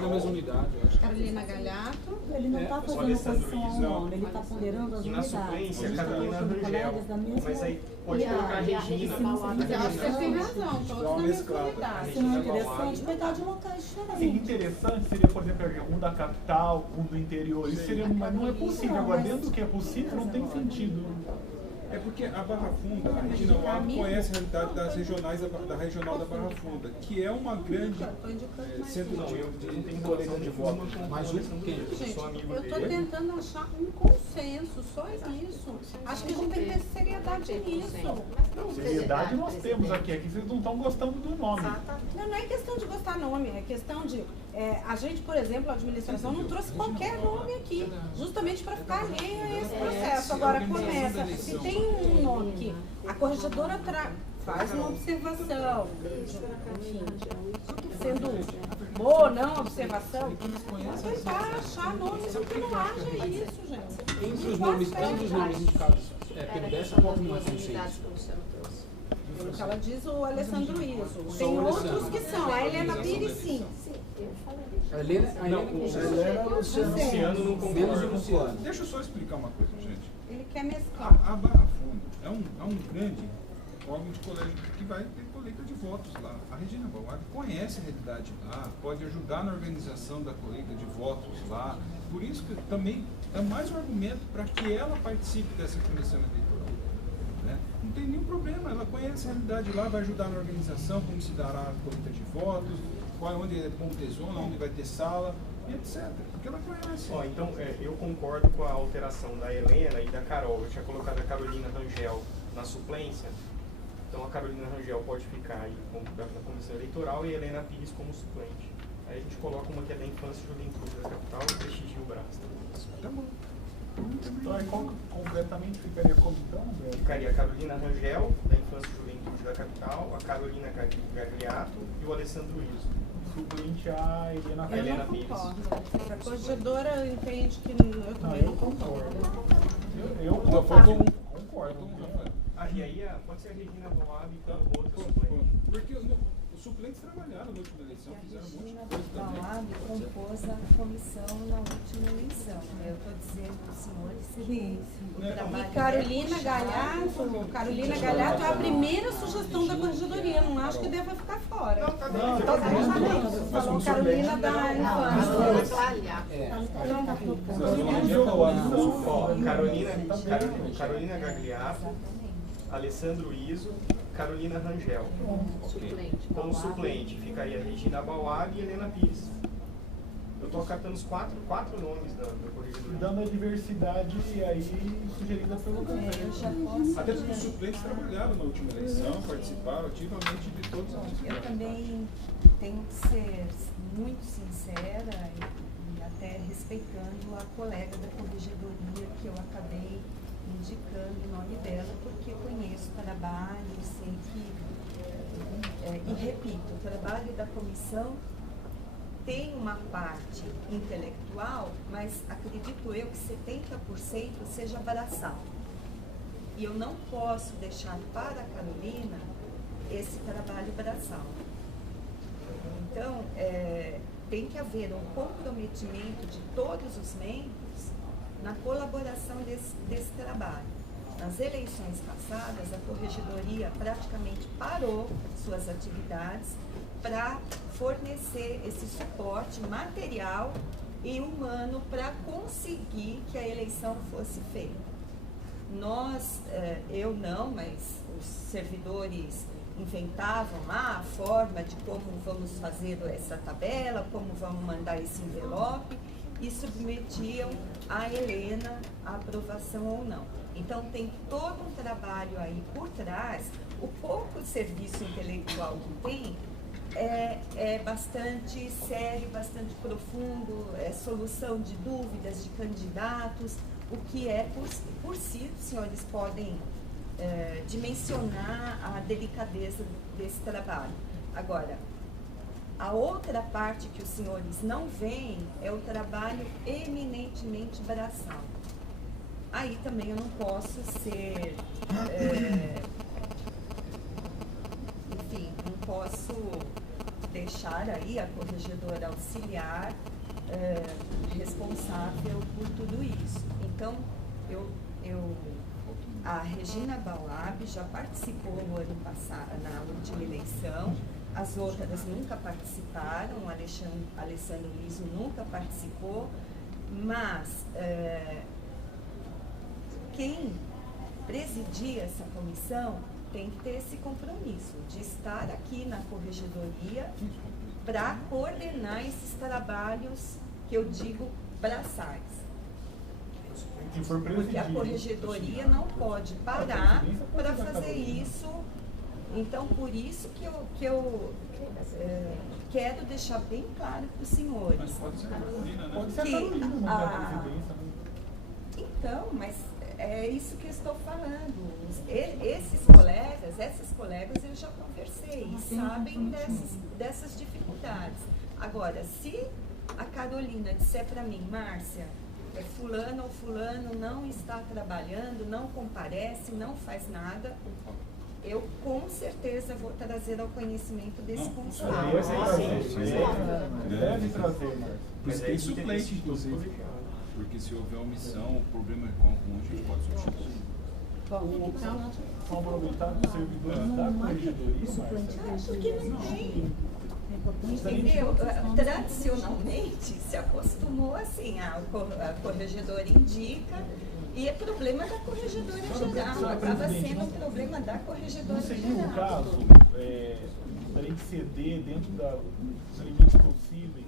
da mesma unidade, eu acho. Carolina Galhato. Ele não está fazendo oposição ao nome, ele está ponderando as E na unidades. suplência, Ele a está Carolina colocando Rangel. colegas da mesma Mas aí pode colocar a Regina. Eu acho que você tem razão, todos na mesma unidade. Se não é interessante, pegar de locais Sim, diferentes. interessante seria, por exemplo, um da capital, um do interior. Isso seria, mas não é possível. Agora, dentro do que é possível, não tem sentido. É porque a Barra Funda, a Regina Boab conhece a realidade das regionais da regional da Barra Funda, que é uma grande centro de coleta de votos. Mas o quem? Gente, eu estou tentando achar um consenso, só isso. Acho que a gente tem que ter seriedade nisso. Seriedade nós temos aqui, aqui vocês não estão gostando do nome. Não é questão de gostar nome, é questão de... a gente, por exemplo, a administração não trouxe qualquer nome aqui, justamente para ficar alheio a esse processo. Agora começa, se tem um nome que a corregedora faz uma observação, enfim, sendo boa ou não observação, vamos tentar achar nomes que não haja isso, gente. Entre os nomes indicados pelo Bessa, qual que não é consenso? O que ela diz, o Alessandro Iso. Só Tem o outros Alessandro. que são, a Helena Pires sim. A Helena Luciano não concorda. menos o Luciano. Deixa eu só explicar uma coisa, gente. Ele quer mesclar. A Barra Funda é um grande órgão de colégio que vai ter colheita de votos lá. A Regina Boab conhece a realidade lá, pode ajudar na organização da colheita de votos lá. Por isso que também é mais um argumento para que ela participe dessa comissão eleitoral. Né? Não tem nenhum problema, ela conhece a realidade lá, vai ajudar na organização, como se dará a colheita de votos, onde é bom ter zona, onde vai ter sala, e etc. Porque ela conhece. Ó, então, eu concordo com a alteração da Helena e da Carol. Eu tinha colocado a Carolina Rangel na suplência. Então a Carolina Rangel pode ficar aí na comissão eleitoral e a Helena Pires como suplente. Aí a gente coloca uma que é da infância e juventude da capital e prestigia o Brás. Tá bom. Então aí completamente ficaria como então, velho? Ficaria a Carolina Rangel, da infância e juventude da capital, a Carolina Gagliato e o Alessandro Iso. Suplente a Helena A Helena Eu não Pires. concordo. A corregedora entende que eu também não concordo. Eu concordo. E aí pode ser a Regina Boab e outra suplente. Porque os suplentes trabalharam na última eleição, fizeram um monte de coisa também. Boab compôs a comissão na última eleição. Eu estou dizendo para os senhores que o trabalho... E Carolina Galhato é a primeira sugestão da corregedoria, não acho que deva ficar fora. Não, tá bom. Falou Carolina da infância. Carolina Gagliato, Alessandro Iso, Carolina Rangel. Como suplente ficaria Regina Boab e Helena Pires. Eu estou acatando os quatro nomes da corregedoria. Dando a diversidade aí sugerida pelo governo. Até porque os suplentes trabalharam na última eleição, participaram ativamente de todas as Eu atividades. também tenho que ser muito sincera e até respeitando a colega da corregedoria que eu acabei indicando o nome dela, porque eu conheço o trabalho, sei que, e repito, o trabalho da comissão tem uma parte intelectual, mas acredito eu que 70% seja braçal. E eu não posso deixar para a Carolina esse trabalho braçal. Então, tem que haver um comprometimento de todos os membros na colaboração desse trabalho. Nas eleições passadas, a corregedoria praticamente parou suas atividades para fornecer esse suporte material e humano para conseguir que a eleição fosse feita. Nós, eu não, mas os servidores inventavam lá a forma de como vamos fazer essa tabela, como vamos mandar esse envelope e submetiam a Helena a aprovação ou não. Então tem todo um trabalho aí por trás. O pouco serviço intelectual que tem é bastante sério, bastante profundo, é solução de dúvidas de candidatos, o que é por si, os senhores podem dimensionar a delicadeza desse trabalho. Agora, a outra parte que os senhores não veem é o trabalho eminentemente braçal. Aí também eu não posso ser, enfim, não posso deixar aí a corregedora auxiliar responsável por tudo isso. Então, a Regina Bauab já participou no ano passado, na última eleição, as outras nunca participaram, o Alessandro Liso nunca participou, mas quem presidir essa comissão tem que ter esse compromisso de estar aqui na corregedoria para coordenar esses trabalhos que eu digo braçais. Porque a corregedoria não pode parar para fazer isso. Então, por isso que eu quero deixar bem claro para os senhores. Mas pode ser a Carolina, né? Pode ser a Carolina mandar a presidência, né? Então, mas é isso que eu estou falando. Essas colegas eu já conversei e sabem dessas dificuldades. Agora, se a Carolina disser para mim, Márcia, fulano ou fulano não está trabalhando, não comparece, não faz nada, eu com certeza vou trazer ao conhecimento desse conselho. Deve trazer, Márcia. Mas tem suplente, inclusive. Porque se houver omissão, o problema é com a gente pode substituir. Bom, então, vamos aproveitar dos servidores da corregedoria, Márcia? Porque não tem. Entendeu? Tradicionalmente se acostumou assim, a corregedora indica e é problema da corregedora geral, acaba sendo um problema da corregedora geral. Não seria o caso, para ele ceder dentro dos limites possíveis,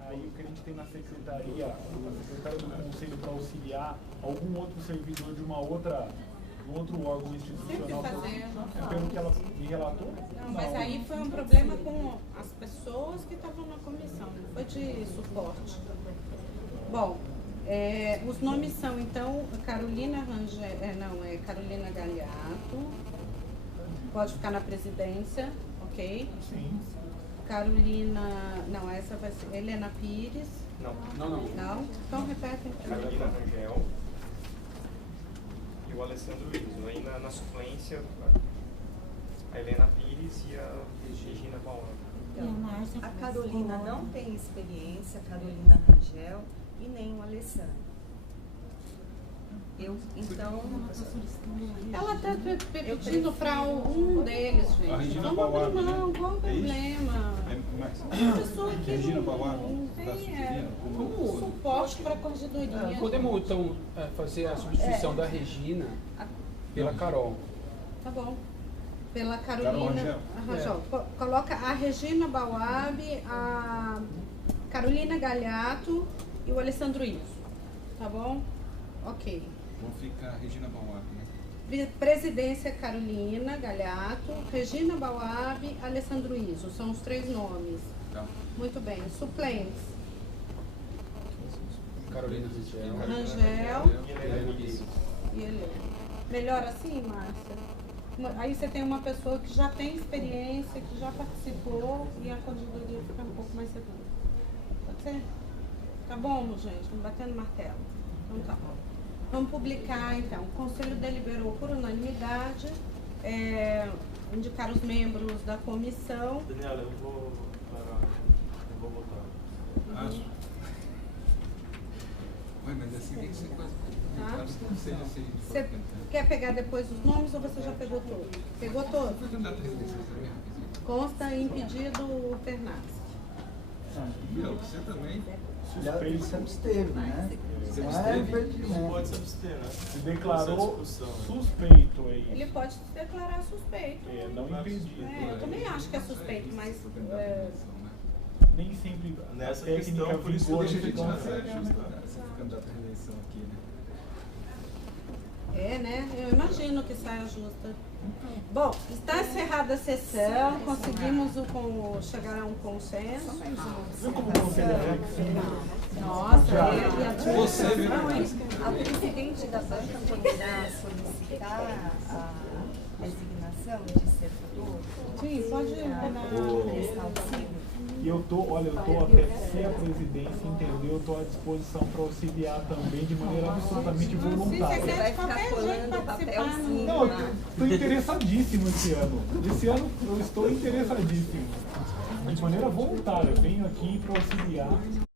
aí o que a gente tem na secretaria, a secretária do conselho para auxiliar algum outro servidor de um outro órgão institucional, pelo que ela me relatou? Não, mas aí foi um problema com as pessoas que estavam na comissão, não foi de suporte. Bom, os nomes são, então, Carolina Carolina Galeato, pode ficar na presidência, ok? Sim. Carolina, não, essa vai ser Helena Pires. Não. Não? Então repetem. Carolina Rangel e o Alessandro Liso. Aí na suplência, a Helena Pires e a Regina Bauab. Então, a Carolina não tem experiência, a Carolina Rangel e nem o Alessandro. Então, ela está pedindo para um deles, gente. A Regina Não, Bauab, qual o problema? Uma pessoa que Regina não Bauab, tem como suporte para a corregedoria. Podemos, então, fazer a substituição da Regina pela Carol. Tá bom. Pela Carolina Rangel. Coloca a Regina Bauab, a Carolina Galeato e o Alessandro Iso. Tá bom? Ok. Vão ficar Regina Bauab, né? Presidência Carolina Galeato, Regina Bauab, Alessandro Iso. São os 3 nomes. Tá. Muito bem. Suplentes. Carolina Rangel E Helena Pires. e Helena. Melhor assim, Márcia? Aí você tem uma pessoa que já tem experiência, que já participou e a corregedoria fica um pouco mais segura. Pode ser? Tá bom, gente? Vamos batendo martelo. Então tá. Vamos publicar, então. O Conselho deliberou por unanimidade indicar os membros da comissão. Daniela, eu vou votar. Ué, mas assim tem que ser quase. Tá? Não seja assim. Você quer pegar depois os nomes ou você já pegou todos? Pegou todos? Consta em pedido Fernandes. Meu, você também? Ele se absteve, né? Se Não é absteve? impedimento. Pode se abster, né? Se declarou Essa discussão, né? suspeito, é isso. Ele pode se declarar suspeito. É, não impedido. Eu também acho que é suspeito, mas Nem sempre a Nessa técnica questão, por isso que eu vigor deixei de então, ajustar. Candidato à reeleição aqui, né? é, né? Eu imagino que saia justa. Bom, está encerrada a sessão, conseguimos chegar a um consenso. Viu como você é flexível? Nossa, e a Você, viu? A presidente da banca poderá solicitar a designação de servidor? Sim, pode prestar auxílio? E eu tô até, se a presidência entender, eu tô à disposição para auxiliar também de maneira absolutamente voluntária. Você Vai de qualquer ficar jeito colando participar. papelzinho Não, lá. eu estou interessadíssimo esse ano. Esse ano eu estou interessadíssimo. De maneira voluntária, venho aqui para auxiliar.